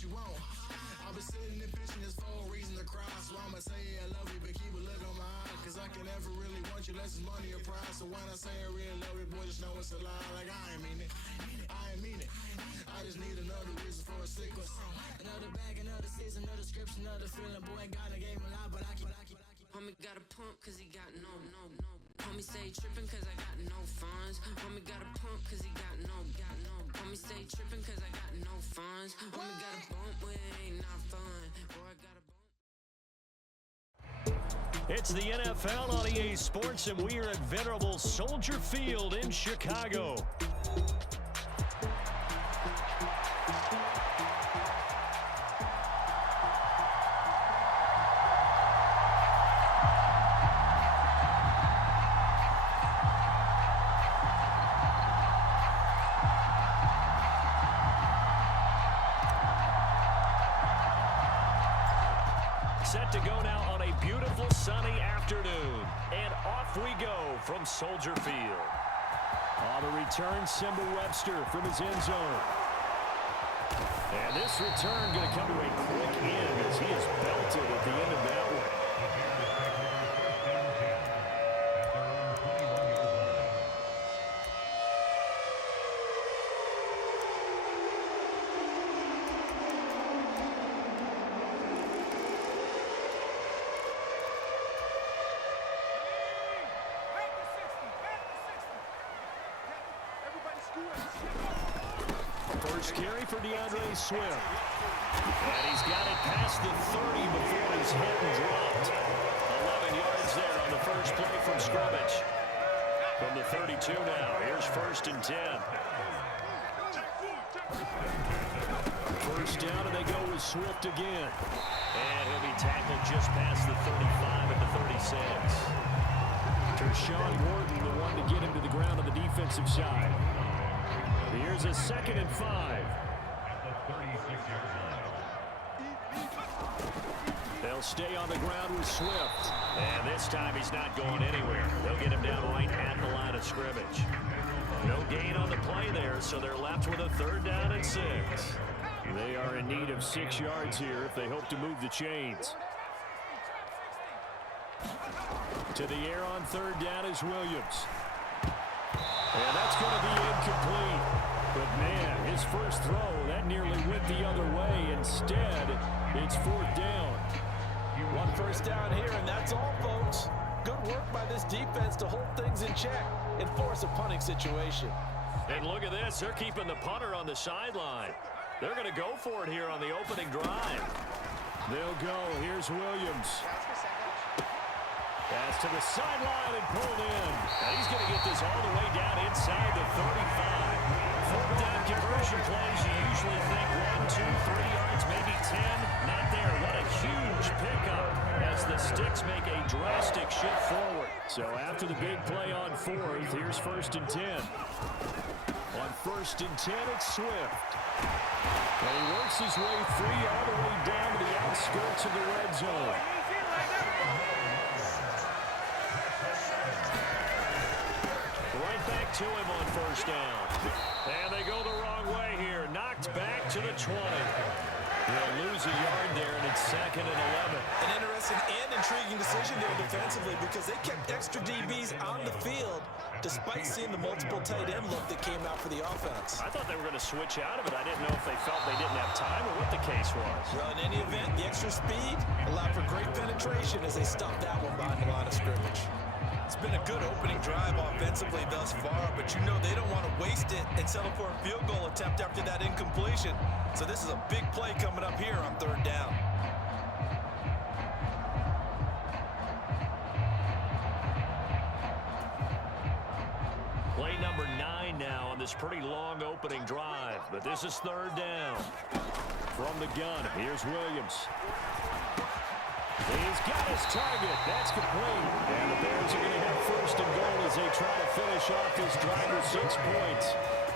what you want. I've been sitting and fishing just for a reason to cry. So I'ma say I love you, but keep a look on my eye. Cause I can never really want you unless it's money or pride. So when I say I really love you, boy, just know it's a lie. Like I ain't mean it, I ain't mean it. I just need another reason for a sequence. Another bag, another season, another description, another feeling. Boy, God, I gave him a lot, but I keep. Homie got a pump cause he got no. Homie stay trippin' cause I got no funds. Homie got a pump cause he got no. Homie stay trippin' cause I got no funds. Homie got a bump but it ain't not fun. Boy, I got a bump. It's the NFL on EA Sports, and we are at venerable Soldier Field in Chicago. Set to go now on a beautiful sunny afternoon. And off we go from Soldier Field. On the return, Simba Webster from his end zone. And this return going to come to a quick end as he is belted at the end of that one. First carry for Swift. And he's got it past the 30 before he's hit and dropped. 11 yards there on the first play from scrimmage. From the 32 now, here's 1st and 10. First down, and they go with Swift again. And he'll be tackled just past the 35 at the 36. Tershawn Wharton, the one to get him to the ground on the defensive side. Here's a 2nd and 5. They'll stay on the ground with Swift. And this time he's not going anywhere. They'll get him down right at the line of scrimmage. No gain on the play there, so they're left with a 3rd down and 6. They are in need of 6 yards here if they hope to move the chains. To the air on 3rd down is Williams. And that's going to be incomplete. But, man, his first throw, that nearly went the other way. Instead, it's 4th down. 1 first down here, and that's all, folks. Good work by this defense to hold things in check and force a punting situation. And look at this. They're keeping the punter on the sideline. They're going to go for it here on the opening drive. They'll go. Here's Williams. Pass to the sideline and pulled in. And he's going to get this all the way down inside the 35. 4th down conversion plays, you usually think 1, 2, 3 yards, maybe 10. Not there. What a huge pickup as the Sticks make a drastic shift forward. So after the big play on 4th, here's 1st and 10. On 1st and 10, it's Swift. And he works his way free all the way down to the outskirts of the red zone. Right back to him on 1st down. And they go the wrong way here. Knocked back to the 20. They'll lose a yard there, and it's 2nd and 11. An interesting and intriguing decision there defensively because they kept extra DBs on the field despite seeing the multiple tight end look that came out for the offense. I thought they were going to switch out of it. I didn't know if they felt they didn't have time or what the case was. Well, in any event, the extra speed allowed for great penetration as they stuffed that one behind the line of scrimmage. It's been a good opening drive offensively thus far, but you know they don't want to waste it and settle for a field goal attempt after that incompletion. So this is a big play coming up here on 3rd down. Play number 9 now on this pretty long opening drive, but this is 3rd down. From the gun, here's Williams. He's got his target. That's complete. And the Bears are going to have 1st and goal as they try to finish off this drive with 6 points.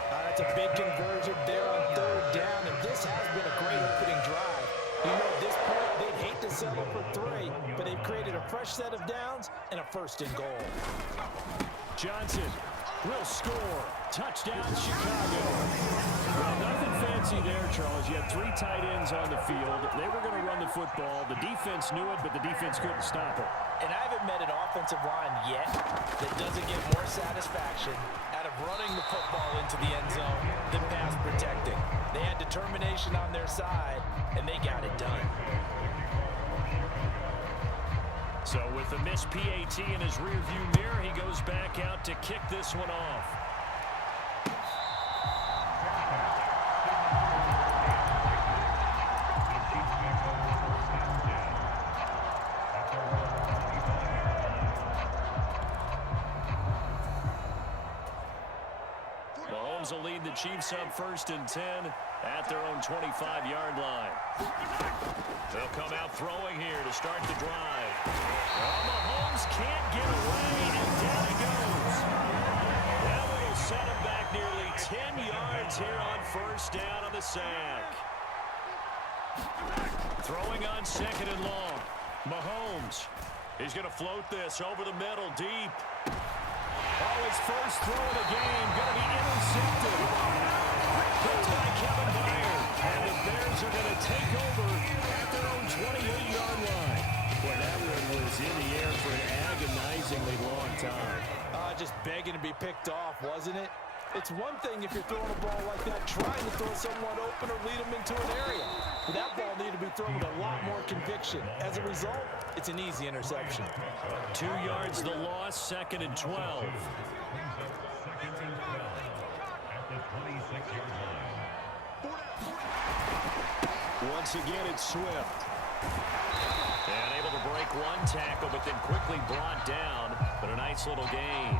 That's a big conversion there on 3rd down, and this has been a great opening drive. You know, at this point, they'd hate to settle for 3, but they've created a fresh set of downs and a 1st and goal. Johnson will score. Touchdown, Chicago. Well, nothing fancy there, Charles. You had 3 tight ends on the field. They were going to run the football. The defense knew it, but the defense couldn't stop it. And I haven't met an offensive line yet that doesn't get more satisfaction out of running the football into the end zone than pass protecting. They had determination on their side, and they got it done. So with the missed PAT in his rearview mirror, he goes back out to kick this one off. Mahomes will lead the Chiefs up 1st and 10 at their own 25-yard line. They'll come out throwing here to start the drive. Well, Mahomes can't get away, and down he goes. That will set him back nearly 10 yards here on 1st down on the sack. Throwing on 2nd and long. Mahomes. He's going to float this over the middle, deep. Oh, his first throw of the game going to be intercepted. Picked by Kevin Byard. And the Bears are going to take over at their own 28-yard line. Boy, that one was in the air for an agonizingly long time. Just begging to be picked off, wasn't it? It's one thing if you're throwing a ball like that, trying to throw someone open or lead them into an area. But that ball needed to be thrown with a lot more conviction. As a result, it's an easy interception. 2 yards the loss, 2nd and 12. Once again, it's Swift. And able to break one tackle, but then quickly brought down. But a nice little gain.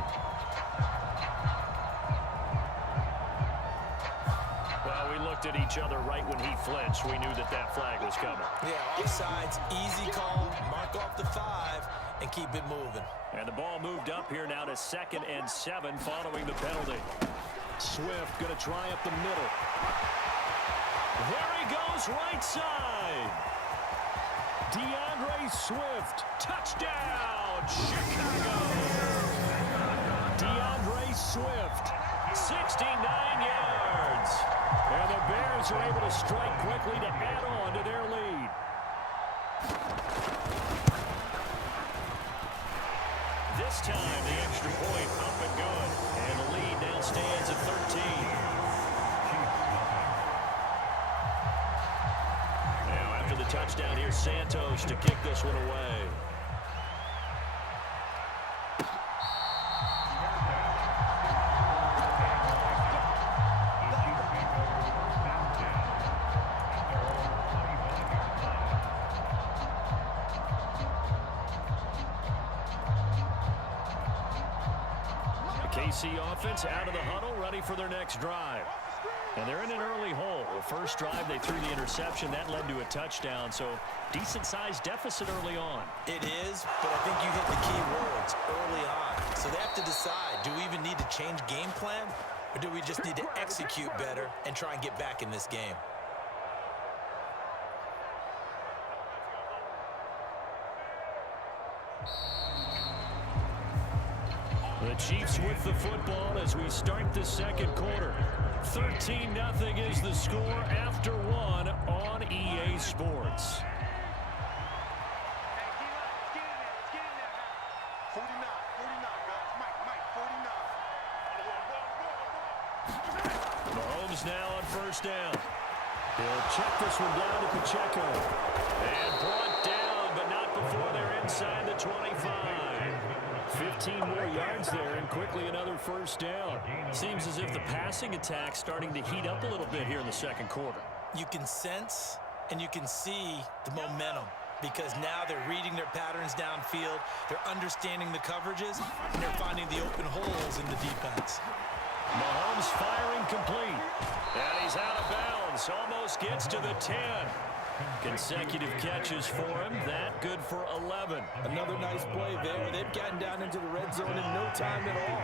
Well, we looked at each other right when he flinched. We knew that that flag was coming. Yeah, offsides, easy call, mark off the 5, and keep it moving. And the ball moved up here now to 2nd and 7 following the penalty. Swift going to try up the middle. There he goes, right side. DeAndre Swift, touchdown, Chicago. DeAndre Swift, 69 yards. And the Bears are able to strike quickly to add on to their lead. This time, the extra point up and good. And the lead now stands at 13. Now, after the touchdown, here's Santos to kick this one away. KC offense out of the huddle, ready for their next drive. And they're in an early hole. The first drive, they threw the interception. That led to a touchdown, so decent-sized deficit early on. It is, but I think you hit the key words early on. So they have to decide, do we even need to change game plan, or do we just need to execute better and try and get back in this game? The Chiefs with the football as we start the second quarter. 13-0 is the score after 1 on EA Sports. Mahomes now on 1st down. He'll check this one down to Pacheco. And brought down, but not before they're inside the 25. 15 more yards there, and quickly another 1st down. Seems as if the passing attack's starting to heat up a little bit here in the second quarter. You can sense and you can see the momentum because now they're reading their patterns downfield, they're understanding the coverages, and they're finding the open holes in the defense. Mahomes firing complete. And he's out of bounds. Almost gets to the 10. Consecutive catches for him. That good for 11. Another nice play there. They've gotten down into the red zone in no time at all.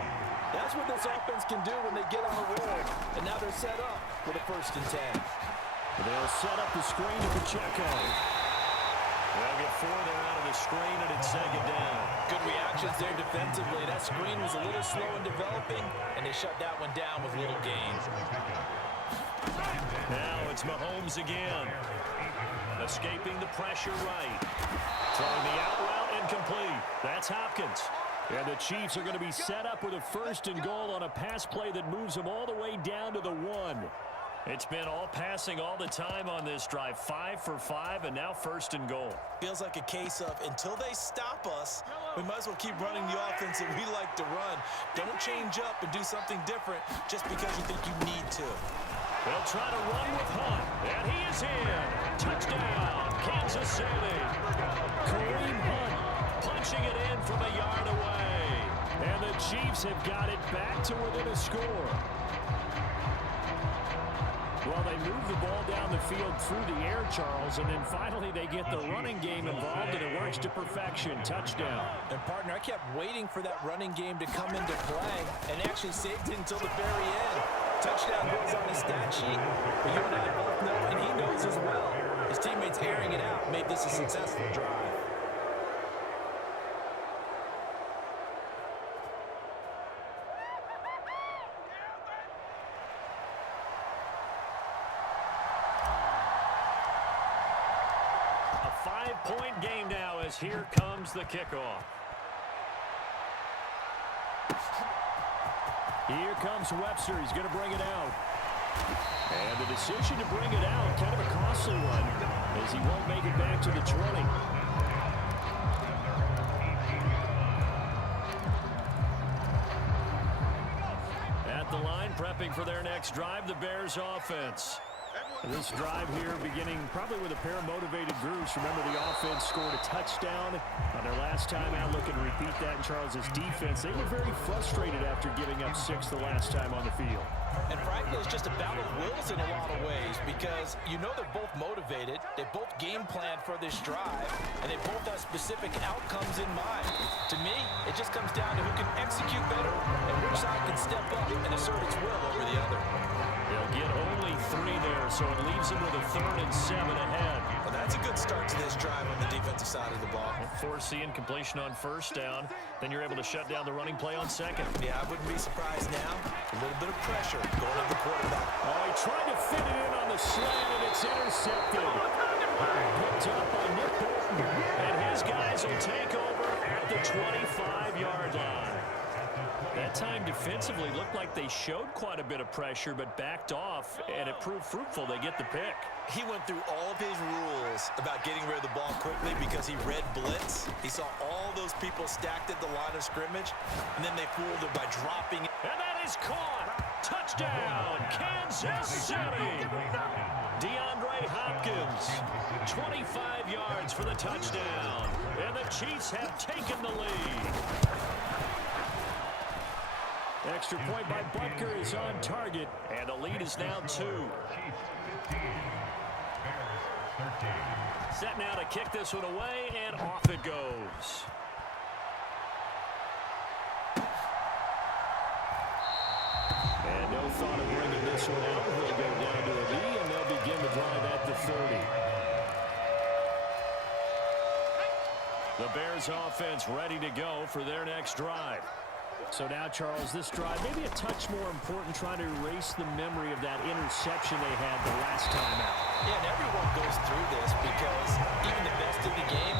That's what this offense can do when they get on a roll. And now they're set up for the 1st and 10. They'll set up the screen to Pacheco. They'll get 4 there out of the screen, and it's second down. Good reactions there defensively. That screen was a little slow in developing, and they shut that one down with little gain. Now it's Mahomes again. Escaping the pressure right. Throwing the out route incomplete. That's Hopkins. And the Chiefs are going to be set up with a 1st and goal on a pass play that moves them all the way down to the 1. It's been all passing all the time on this drive. 5 for 5, and now 1st and goal. Feels like a case of until they stop us, we might as well keep running the offense that we like to run. Don't change up and do something different just because you think you need to. They'll try to run with Hunt, and he is in. Touchdown, Kansas City. Kareem Hunt punching it in from a yard away. And the Chiefs have got it back to within a score. Well, they move the ball down the field through the air, Charles, and then finally they get the running game involved, and it works to perfection. Touchdown. And, partner, I kept waiting for that running game to come into play, and actually saved it until the very end. Touchdown goes on his stat sheet, but you and I both know, and he knows as well, his teammates airing it out made this a successful drive. A 5-point game now as here comes the kickoff. Here comes Webster. He's going to bring it out. And the decision to bring it out, kind of a costly one, as he won't make it back to the 20. At the line, prepping for their next drive, the Bears offense. This drive here beginning probably with a pair of motivated groups. Remember, the offense scored a touchdown on their last time out. Look and repeat that in Charles' defense. They were very frustrated after giving up 6 the last time on the field. And frankly, it's just a battle of wills in a lot of ways because you know they're both motivated, they both game planned for this drive, and they both have specific outcomes in mind. To me, it just comes down to who can execute better and which side can step up and assert its will over the other. They'll get only 3 there, so it leaves them with a 3rd and 7 ahead. Well, that's a good start to this drive on the defensive side of the ball. Force the incompletion on 1st down, then you're able to shut down the running play on 2nd. Yeah, I wouldn't be surprised now. A little bit of pressure going at the quarterback. Oh, he tried to fit it in on the slant, and it's intercepted. Picked up by Nick Bolton, and his guys will take over at the 25-yard line. That time defensively looked like they showed quite a bit of pressure, but backed off, and it proved fruitful. They get the pick. He went through all of his rules about getting rid of the ball quickly because he read blitz. He saw all those people stacked at the line of scrimmage, and then they fooled him by dropping. And that is caught. Touchdown, Kansas City. DeAndre Hopkins, 25 yards for the touchdown. And the Chiefs have taken the lead. Extra point by Butker is on target, and the lead is now 2. Set now to kick this one away, and off it goes. And no thought of bringing this one out. He'll go down to a knee, and they'll begin the drive at the 30. The Bears offense ready to go for their next drive. So now, Charles, this drive maybe a touch more important, trying to erase the memory of that interception they had the last time out. Yeah, and everyone goes through this because even the best in the game,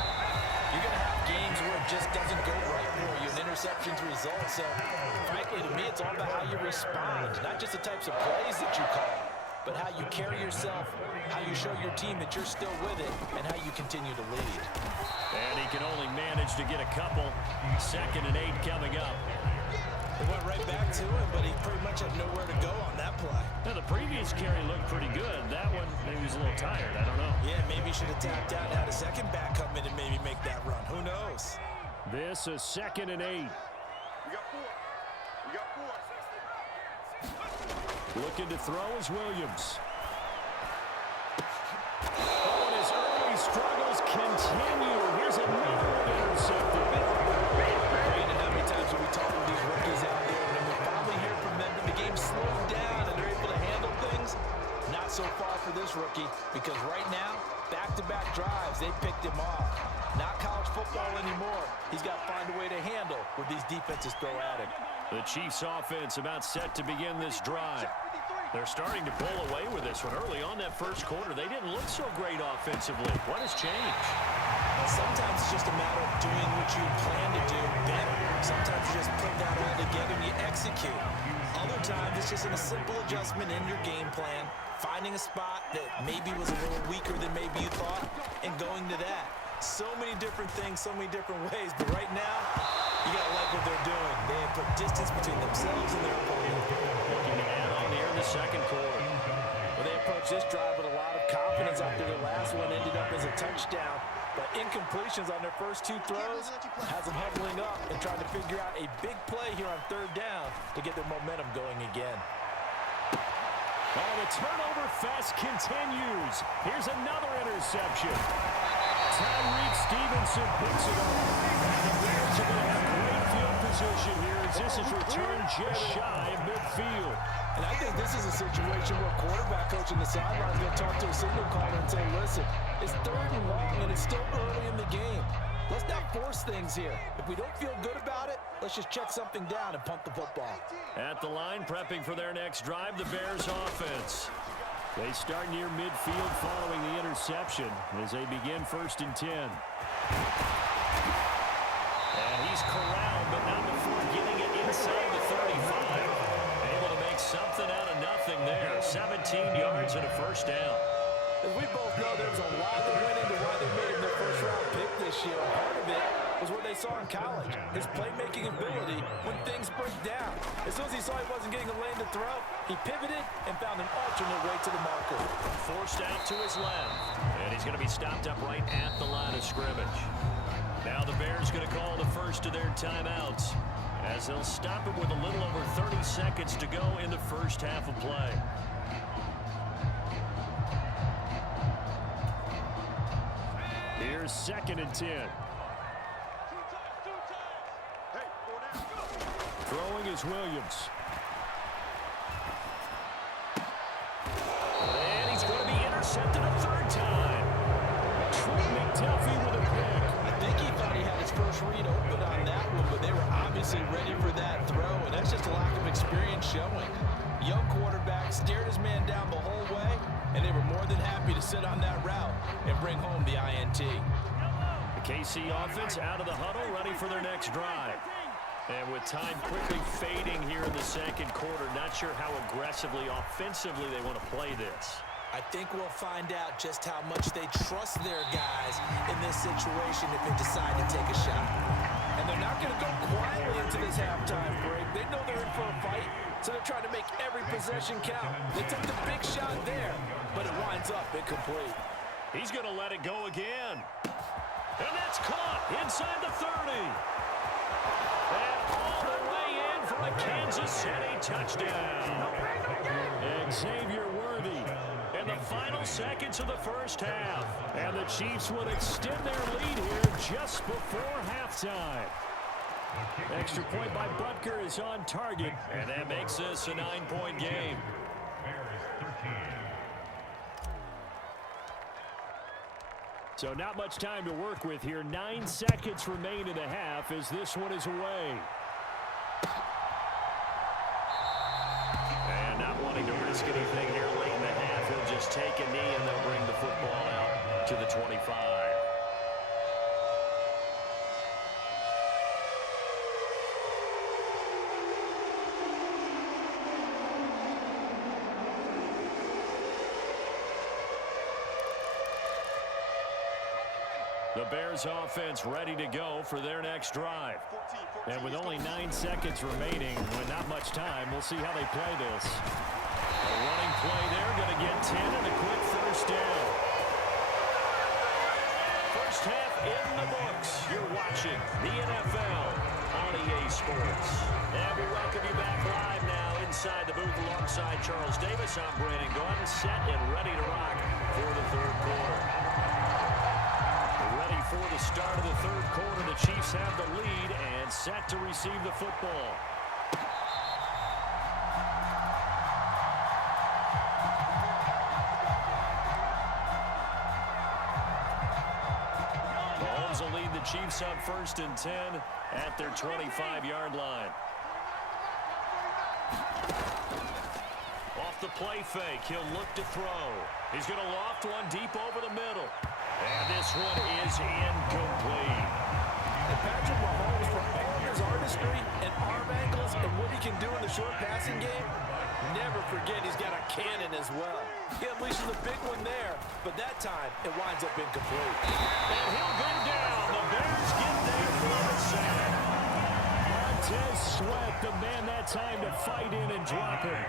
you're going to have games where it just doesn't go right for you, and interceptions result. So, frankly, to me, it's all about how you respond, not just the types of plays that you call, but how you carry yourself, how you show your team that you're still with it, and how you continue to lead. And he can only manage to get a couple. 2nd and 8 coming up. They went right back to him, but he pretty much had nowhere to go on that play. Now, the previous carry looked pretty good. That one, maybe he was a little tired. I don't know. Yeah, maybe he should have tapped out and had a second back come in and maybe make that run. Who knows? This is 2nd and 8. We got 4. We got 4. Looking to throw is Williams. Oh, and his early struggles continue. Here's another one intercepted. Brandon, how many times have we talked with these rookies out there, and we'll probably hear from them that the game slowed down and they're able to handle things? Not so far for this rookie, because right now, back-to-back drives, they picked him off. Not college football anymore. He's got to find a way to handle what these defenses throw at him. The Chiefs offense about set to begin this drive. They're starting to pull away with this one. Early on that first quarter, they didn't look so great offensively. What has changed? Well, sometimes it's just a matter of doing what you plan to do better. Sometimes you just put that all together and you execute. Other times it's just a simple adjustment in your game plan, finding a spot that maybe was a little weaker than maybe you thought, and going to that. So many different things, so many different ways, but right now, you got to like what they're doing. They have put distance between themselves and their opponent. Looking to add on here in the second quarter. Well, they approached this drive with a lot of confidence after their last one ended up as a touchdown. But incompletions on their first two throws has them huddling up and trying to figure out a big play here on third down to get their momentum going again. Oh, the turnover fest continues. Here's another interception. Tyreek Stevenson picks it up. And the Bears are going to have great field position here as this is returned just shy of midfield. And I think this is a situation where quarterback coach in the sideline is going to talk to a signal caller and say, listen, it's third and long and it's still early in the game. Let's not force things here. If we don't feel good about it, let's just check something down and punt the football. At the line, prepping for their next drive, the Bears offense. They start near midfield following the interception as they begin 1st and 10. And he's corralled, but not before getting it inside the 35. Able to make something out of nothing there. 17 yards and a first down. As we both know, there's a lot that went into why they made him their first-round pick this year. Part of it was what they saw in college, his playmaking ability when things break down. As soon as he saw he wasn't getting a lane to throw, he pivoted and found an alternate way to the marker. Forced out to his left, and he's going to be stopped up right at the line of scrimmage. Now the Bears going to call the first of their timeouts as they'll stop him with a little over 30 seconds to go in the first half of play. Here's 2nd and 10. Throwing is Williams. And he's going to be intercepted a third time. Trey McDuffie with a pick. I think he thought he had his first read open on that one, but they were obviously ready for that throw, and that's just a lack of experience showing. Young quarterback stared his man down the whole way, and they were more than happy to sit on that route and bring home the INT. The KC offense out of the huddle, ready for their next drive. And with time quickly fading here in the second quarter, not sure how aggressively, offensively they want to play this. I think we'll find out just how much they trust their guys in this situation if they decide to take a shot. And they're not going to go quietly into this halftime break. They know they're in for a fight, so they're trying to make every possession count. They took the big shot there, but it winds up incomplete. He's going to let it go again. And that's caught inside the 30. And all the way in for a Kansas City touchdown. Xavier Worthy in the final seconds of the first half. And the Chiefs would extend their lead here just before halftime. Extra point by Butker is on target, and that makes this a 9-point game. So not much time to work with here. 9 seconds remain in the half as this one is away. And not wanting to risk anything here late in the half, he'll just take a knee and they'll bring the football out to the 25. The Bears offense ready to go for their next drive. And with only 9 seconds remaining, with not much time, we'll see how they play this. A running play there, going to get 10 and a quick first down. First half in the books. You're watching the NFL on EA Sports. And we welcome you back live now inside the booth alongside Charles Davis. I'm Brandon Gordon, set and ready to rock for the third quarter. Ready for the start of the third quarter. The Chiefs have the lead and set to receive the football. Mahomes will lead the Chiefs up 1st and 10 at their 25-yard line. Off the play fake, he'll look to throw. He's going to loft one deep over the middle. And this one is incomplete. And Patrick Mahomes, for all of his artistry and arm angles and what he can do in the short passing game, never forget he's got a cannon as well. He unleashes a big one there, but that time it winds up incomplete. And he'll go down. The Bears get there for the sack. Montez Sweat, the man that time to fight in and drop him.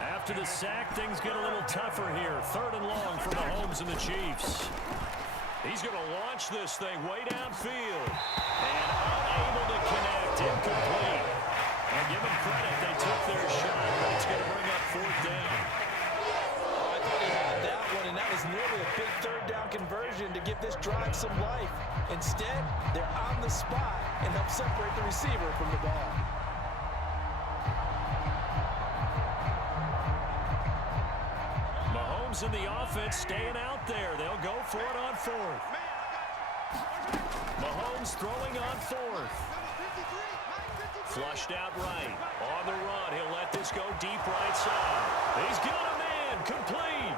After the sack, things get a little tougher here. 3rd and long for Mahomes and the Chiefs. He's going to launch this thing way downfield. And unable to connect. Incomplete. And give them credit. They took their shot, but it's going to bring up 4th down. Oh, I thought he had that one, and that was nearly a big 3rd down conversion to give this drive some life. Instead, they're on the spot and help separate the receiver from the ball. In the offense staying out there. They'll go for it on 4th. Mahomes throwing on 4th. Flushed out right. On the run. He'll let this go deep right side. He's got a man. Complete.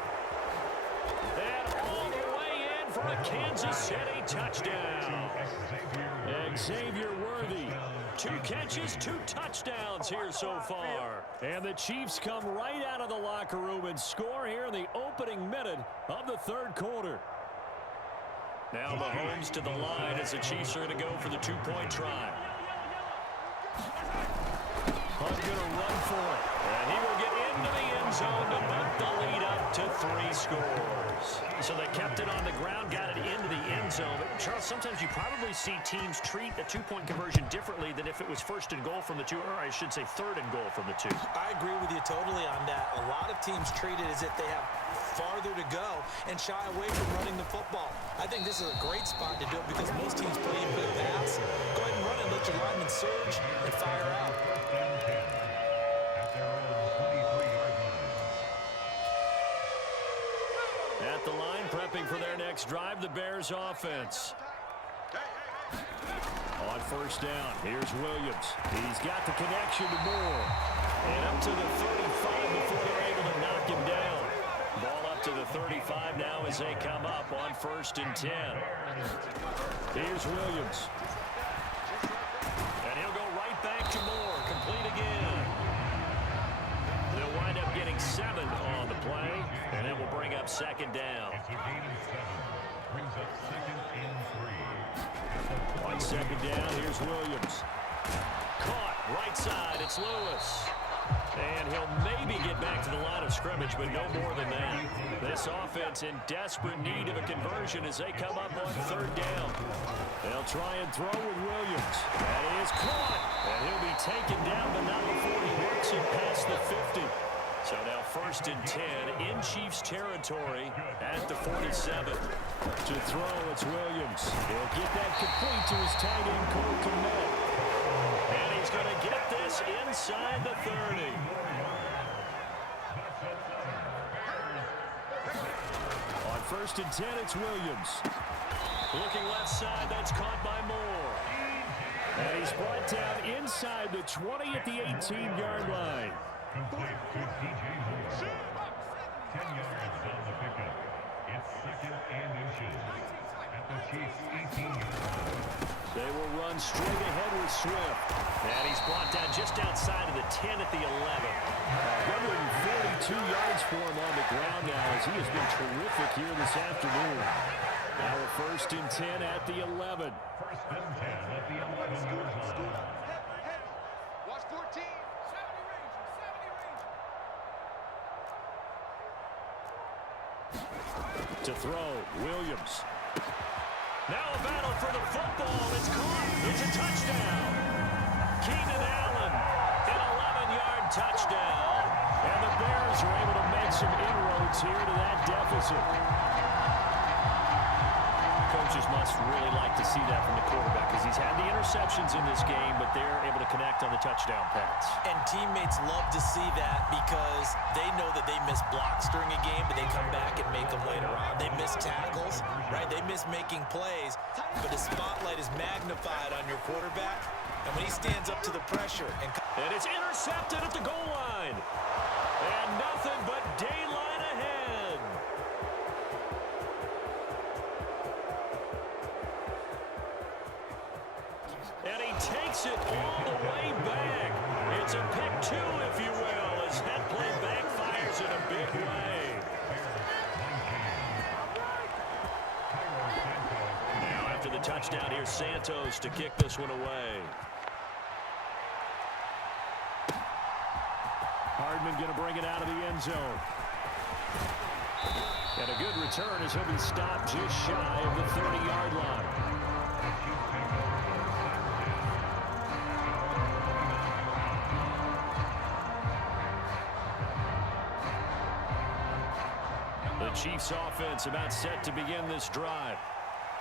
And all the way in for a Kansas City touchdown. Xavier Worthy. 2 catches, 2 touchdowns here so far. And the Chiefs come right out of the locker room and score here in the opening minute of the 3rd quarter. Now Mahomes to the line as the Chiefs are going to go for the 2-point try. Hunt going to run for it. And he will get into the end zone to bump the lead up to 3 scores. So they kept it on the ground, got it into the end zone. But Charles, sometimes you probably see teams treat a 2-point conversion differently than if it was 1st and goal from the 2, or I should say 3rd and goal from the 2. I agree with you totally on that. A lot of teams treat it as if they have farther to go and shy away from running the football. I think this is a great spot to do it because most teams play in for the pass. Go ahead and run and let your linemen surge and fire out. At the line, prepping for their next drive, the Bears offense. On 1st down, here's Williams. He's got the connection to Moore. And up to the 35 before they're able to knock him down. Ball up to the 35 now as they come up on 1st and 10. Here's Williams. And he'll go right back to Moore. Complete again. They'll wind up getting 7 on the play, and that will bring up 2nd down. On 2nd down, here's Williams. Caught, right side, it's Lewis. And he'll maybe get back to the line of scrimmage, but no more than that. This offense in desperate need of a conversion as they come up on 3rd down. They'll try and throw with Williams. That is caught. And he'll be taken down, but not before he works it past the 50. So now 1st and 10 in Chiefs territory at the 47. To throw, it's Williams. He'll get that complete to his tight end, Cole Kmet. And he's going to get this inside the 30. On 1st and 10, it's Williams. Looking left side, that's caught by Moore. And he's brought down inside the 20 at the 18-yard line. Complete to DJ Moore. 10 yards on the pickup. It's 2nd and inches at the Chiefs' 18-yard line. They will run straight ahead with Swift. And he's brought down just outside of the 10 at the 11. 142 yards for him on the ground now as he has been terrific here this afternoon. Now a 1st and 10 at the 11. 1st and 10 at the 11-yard line. Watch 14. To throw, Williams. Now a battle for the football. It's caught. It's a touchdown. Keenan Allen, an 11-yard touchdown. And the Bears are able to make some inroads here to that deficit. Coaches must really like to see that from the quarterback because he's had the interceptions in this game, but they're able to connect on the touchdown pass. And teammates love to see that because they know that they miss blocks during a game, but they come back and make them later on. They miss tackles, right? They miss making plays, but the spotlight is magnified on your quarterback. And when he stands up to the pressure. And it's intercepted at the goal line. And nothing but daylight ahead. And he takes it all the way back. It's a pick two, if you will, as that play backfires in a big way. Now after the touchdown, here's Santos to kick this one away. Hardman going to bring it out of the end zone. And a good return as he'll be stopped just shy of the 30-yard line. The Chiefs offense about set to begin this drive.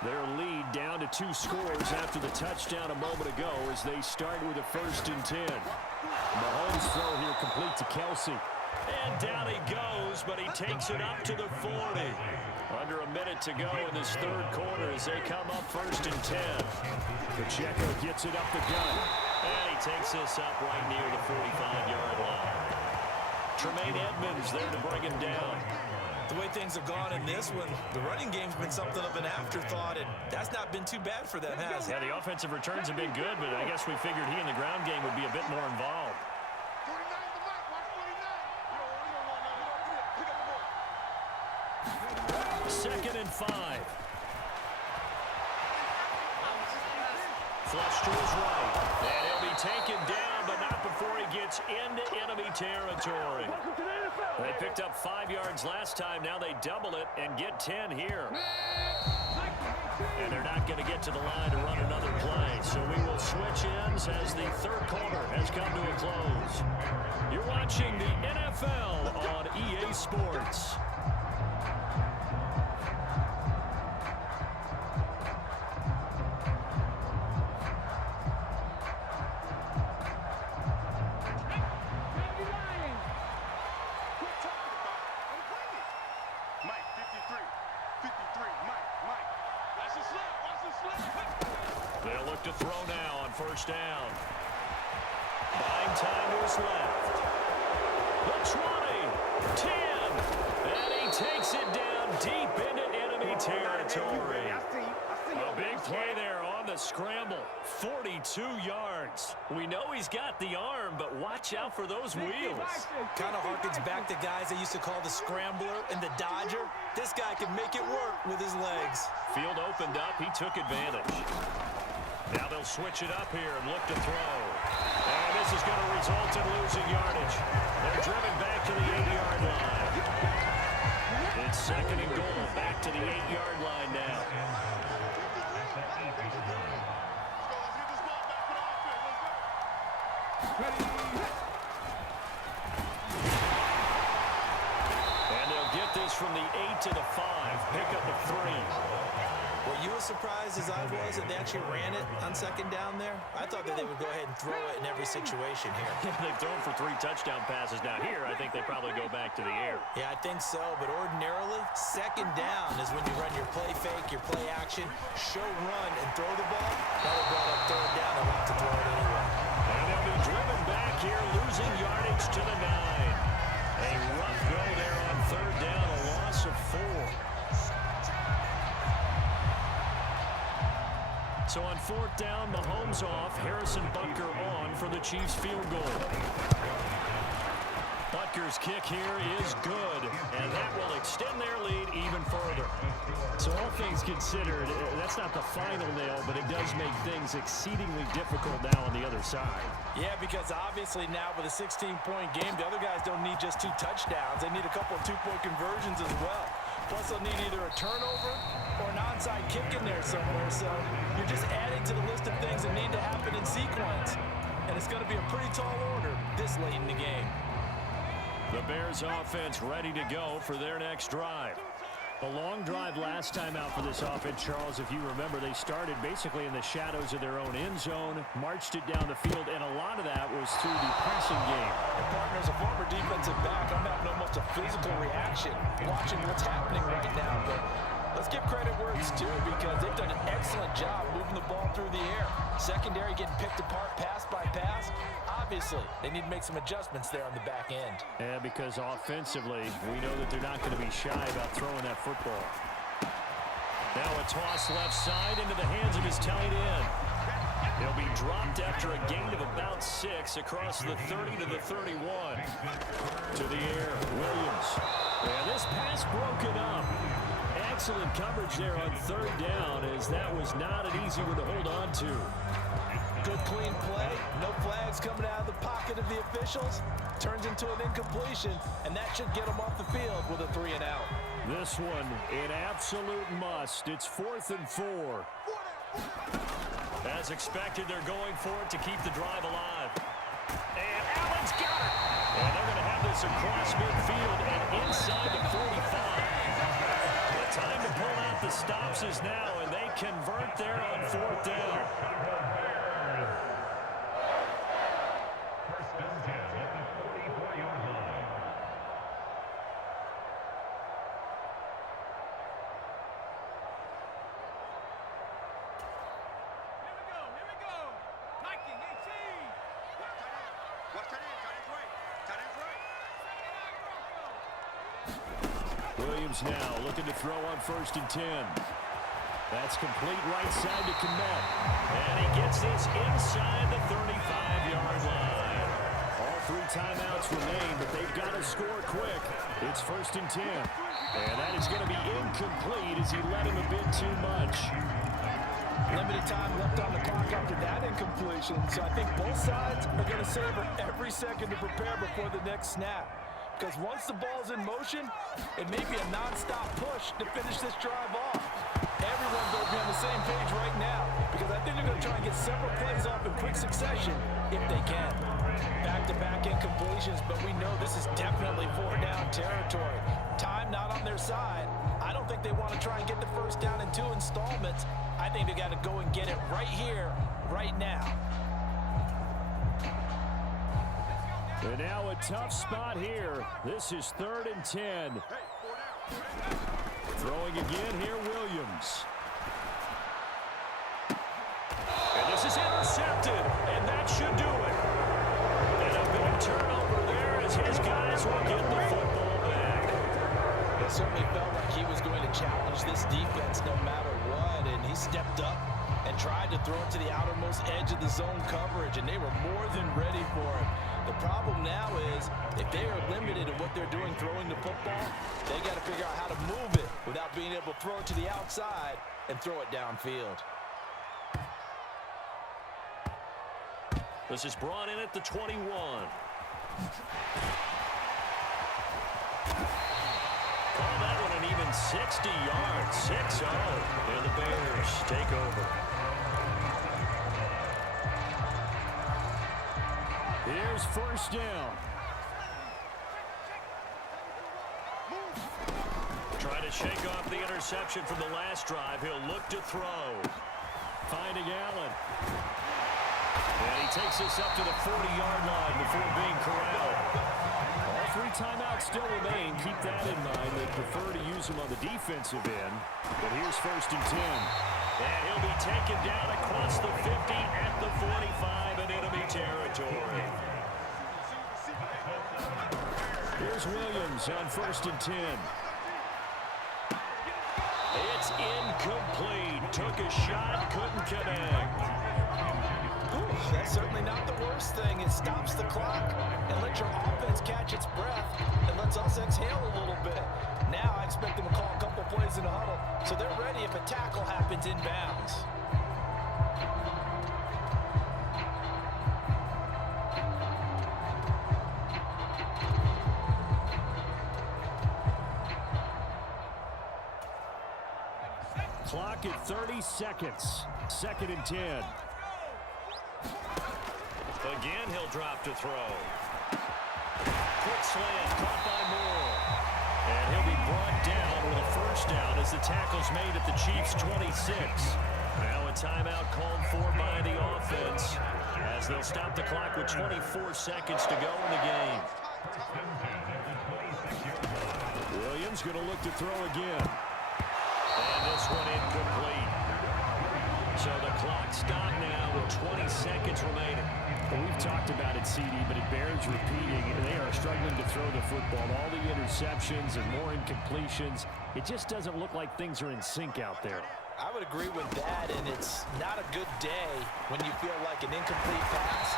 Their lead down to 2 scores after the touchdown a moment ago as they start with a 1st and 10. Mahomes throw here complete to Kelsey. And down he goes, but he takes it up to the 40. Under a minute to go in this 3rd quarter as they come up 1st and 10. Pacheco gets it up the gut. And he takes this up right near the 45-yard line. Tremaine Edmonds there to bring him down. The way things have gone in this one, the running game's been something of an afterthought, and that's not been too bad for them, has it? Yeah, the offensive returns have been good, but I guess we figured he in the ground game would be a bit more involved. 2nd and 5. Flush to his right. And he'll be taken down, but not before he gets into enemy territory. They picked up 5 yards last time. Now they double it and get 10 here. And they're not going to get to the line to run another play. So we will switch ends as the 3rd quarter has come to a close. You're watching the NFL on EA Sports. They'll look to throw now on 1st down. Buying time to his left. The 20, 10, and he takes it down deep into enemy territory. A big play there on the scramble. 42 yards. We know he's got the arm, but watch out for those wheels. Kind of harkens back to guys they used to call the scrambler and the dodger. This guy can make it work with his legs. Field opened up. He took advantage. Now they'll switch it up here and look to throw. And this is going to result in losing yardage. They're driven back to the 8-yard line. It's 2nd and goal. Back to the 8-yard line now. And they'll get this from the 8 to the 5. Pick up the 3. Were you as surprised as I was that they actually ran it on 2nd down there? I thought that they would go ahead and throw it in every situation here. They've thrown for 3 touchdown passes now. Here, I think they probably go back to the air. Yeah, I think so, but ordinarily, 2nd down is when you run your play fake, your play action, show run, and throw the ball. Now they brought up 3rd down and want to throw it anyway. And they'll be driven back here, losing yardage to the 9. A rough go there on 3rd down, a loss of 4. So on 4th down, Mahomes off, Harrison Butker on for the Chiefs field goal. Butker's kick here is good, and that will extend their lead even further. So all things considered, that's not the final nail, but it does make things exceedingly difficult now on the other side. Yeah, because obviously now with a 16-point game, the other guys don't need just 2 touchdowns. They need a couple of 2-point conversions as well. Plus, they'll need either a turnover or an onside kick in there somewhere. So you're just adding to the list of things that need to happen in sequence. And it's going to be a pretty tall order this late in the game. The Bears offense ready to go for their next drive. A long drive last time out for this offense, Charles. If you remember, they started basically in the shadows of their own end zone, marched it down the field, and a lot of that was through the passing game. And partner, as a former defensive back, I'm having almost a physical reaction watching what's happening right now. But let's give credit where it's due because they've done an excellent job moving the ball through the air. Secondary getting picked apart pass by pass. Obviously, they need to make some adjustments there on the back end. Yeah, because offensively, we know that they're not going to be shy about throwing that football. Now a toss left side into the hands of his tight end. He'll be dropped after a gain of about 6 across the 30 to the 31. To the air, Williams. And this pass broken up. Excellent coverage there on 3rd down, as that was not an easy one to hold on to. Good clean play, no flags coming out of the pocket of the officials. Turns into an incompletion, and that should get them off the field with a 3 and out. This one, an absolute must. It's 4th and 4. As expected, they're going for it to keep the drive alive. And Allen's got it. And they're going to have this across midfield and inside the 45. The time to pull out the stops is now, and they convert there on 4th down. First and 10 at the 44-yard line. Here we go. Viking 18. Watch tight end. Tight end's right. Tight end's right. Williams now looking to throw on 1st and 10. That's complete right side to Kmet. And he gets this inside the 35-yard line. All 3 timeouts remain, but they've got to score quick. It's 1st and 10. And that is going to be incomplete as he led him a bit too much. Limited time left on the clock after that incompletion, so I think both sides are going to savor every second to prepare before the next snap. Because once the ball's in motion, it may be a non-stop push to finish this drive off. Everyone's going to be on the same page right now because I think they're going to try and get several plays off in quick succession if they can. Back-to-back incompletions, but we know this is definitely 4-down territory. Time not on their side. I don't think they want to try and get the first down in 2 installments. I think they got to go and get it right here, right now. And now a tough spot here. This is 3rd and 10. Throwing again here, Williams. And this is intercepted, and that should do it. And a big turnover there as his guys will get the football back. It certainly felt like he was going to challenge this defense no matter what, and he stepped up and tried to throw it to the outermost edge of the zone coverage, and they were more than ready for it. The problem now is if they are limited in what they're doing throwing the football, they got to figure out how to move it without being able to throw it to the outside and throw it downfield. This is brought in at the 21. Call that one an even 60 yards. 6-0. And the Bears take over. Here's 1st down. Trying to shake off the interception from the last drive. He'll look to throw. Finding Allen. And he takes this up to the 40-yard line before being corralled. All 3 timeouts still remain. Keep that in mind. They prefer to use them on the defensive end. But here's 1st and 10. And he'll be taken down across the 50 at the 45 in enemy territory. Here's Williams on 1st and 10. It's incomplete. Took a shot, couldn't connect. Ooh, that's certainly not the worst thing. It stops the clock and lets your offense catch its breath and lets us exhale a little bit. Now I expect them to call a couple plays in the huddle so they're ready if a tackle happens inbounds. Clock at 30 seconds. 2nd and 10. Again, he'll drop to throw. Quick slant, caught by Moore. And he'll be brought down with a first down as the tackle's made at the Chiefs' 26. Now a timeout called for by the offense as they'll stop the clock with 24 seconds to go in the game. Williams going to look to throw again. And this one incomplete. So the clock stopped now with 20 seconds remaining. Well, we've talked about it, CD, but it bears repeating. They are struggling to throw the football. All the interceptions and more incompletions. It just doesn't look like things are in sync out there. I would agree with that, and it's not a good day when you feel like an incomplete pass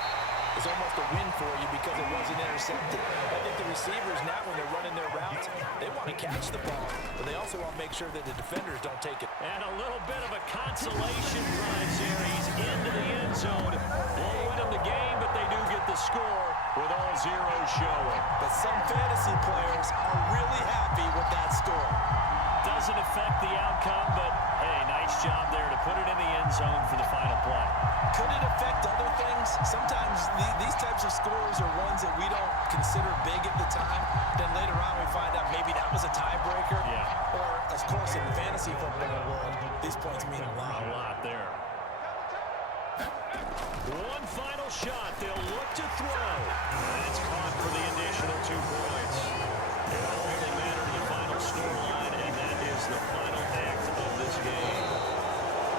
is almost a win for you because it wasn't intercepted. I think the receivers now, when they're running their routes, they want to catch the ball, but they also want to make sure that the defenders don't take it. And a little bit of a consolation prize here. He's into the end zone. Won't win them the game, but they do get the score with all zeros showing. But some fantasy players are really happy with that score. Doesn't affect the outcome, but hey, nice job there to put it in the end zone for the final play. Could it affect other things? Sometimes these types of scores are ones that we don't consider big at the time. Then later on we find out maybe that was a tiebreaker. Yeah. Or, of course, in the fantasy football world, these points mean a lot. A lot there. One final shot. They'll look to throw. That's caught for the additional 2 points. It will only matter to the final scoreline, and that is the final act of this game.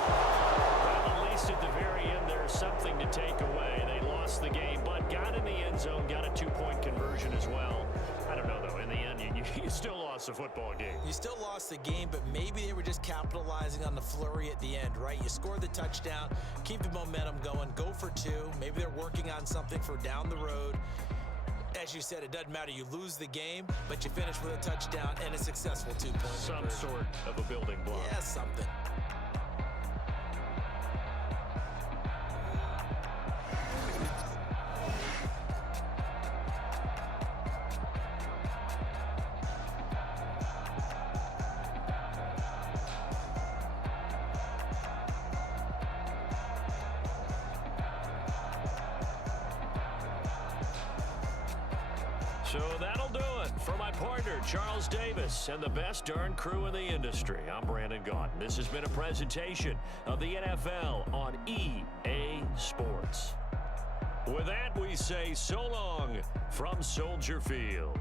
Well, at least at the very end, there's something to take away. They lost the game, but got in the end zone, got a 2-point conversion as well. I don't know, though. In the end, you still lost the football game. You still lost the game, but maybe they were just capitalizing on the flurry at the end, right? You score the touchdown, keep the momentum going, go for 2. Maybe they're working on something for down the road. As you said, it doesn't matter. You lose the game, but you finish with a touchdown and a successful 2-point Some conversion. sort of a building block. Yeah, something. So that'll do it for my partner, Charles Davis, and the best darn crew in the industry. I'm Brandon Gaudin. This has been a presentation of the NFL on EA Sports. With that, we say so long from Soldier Field.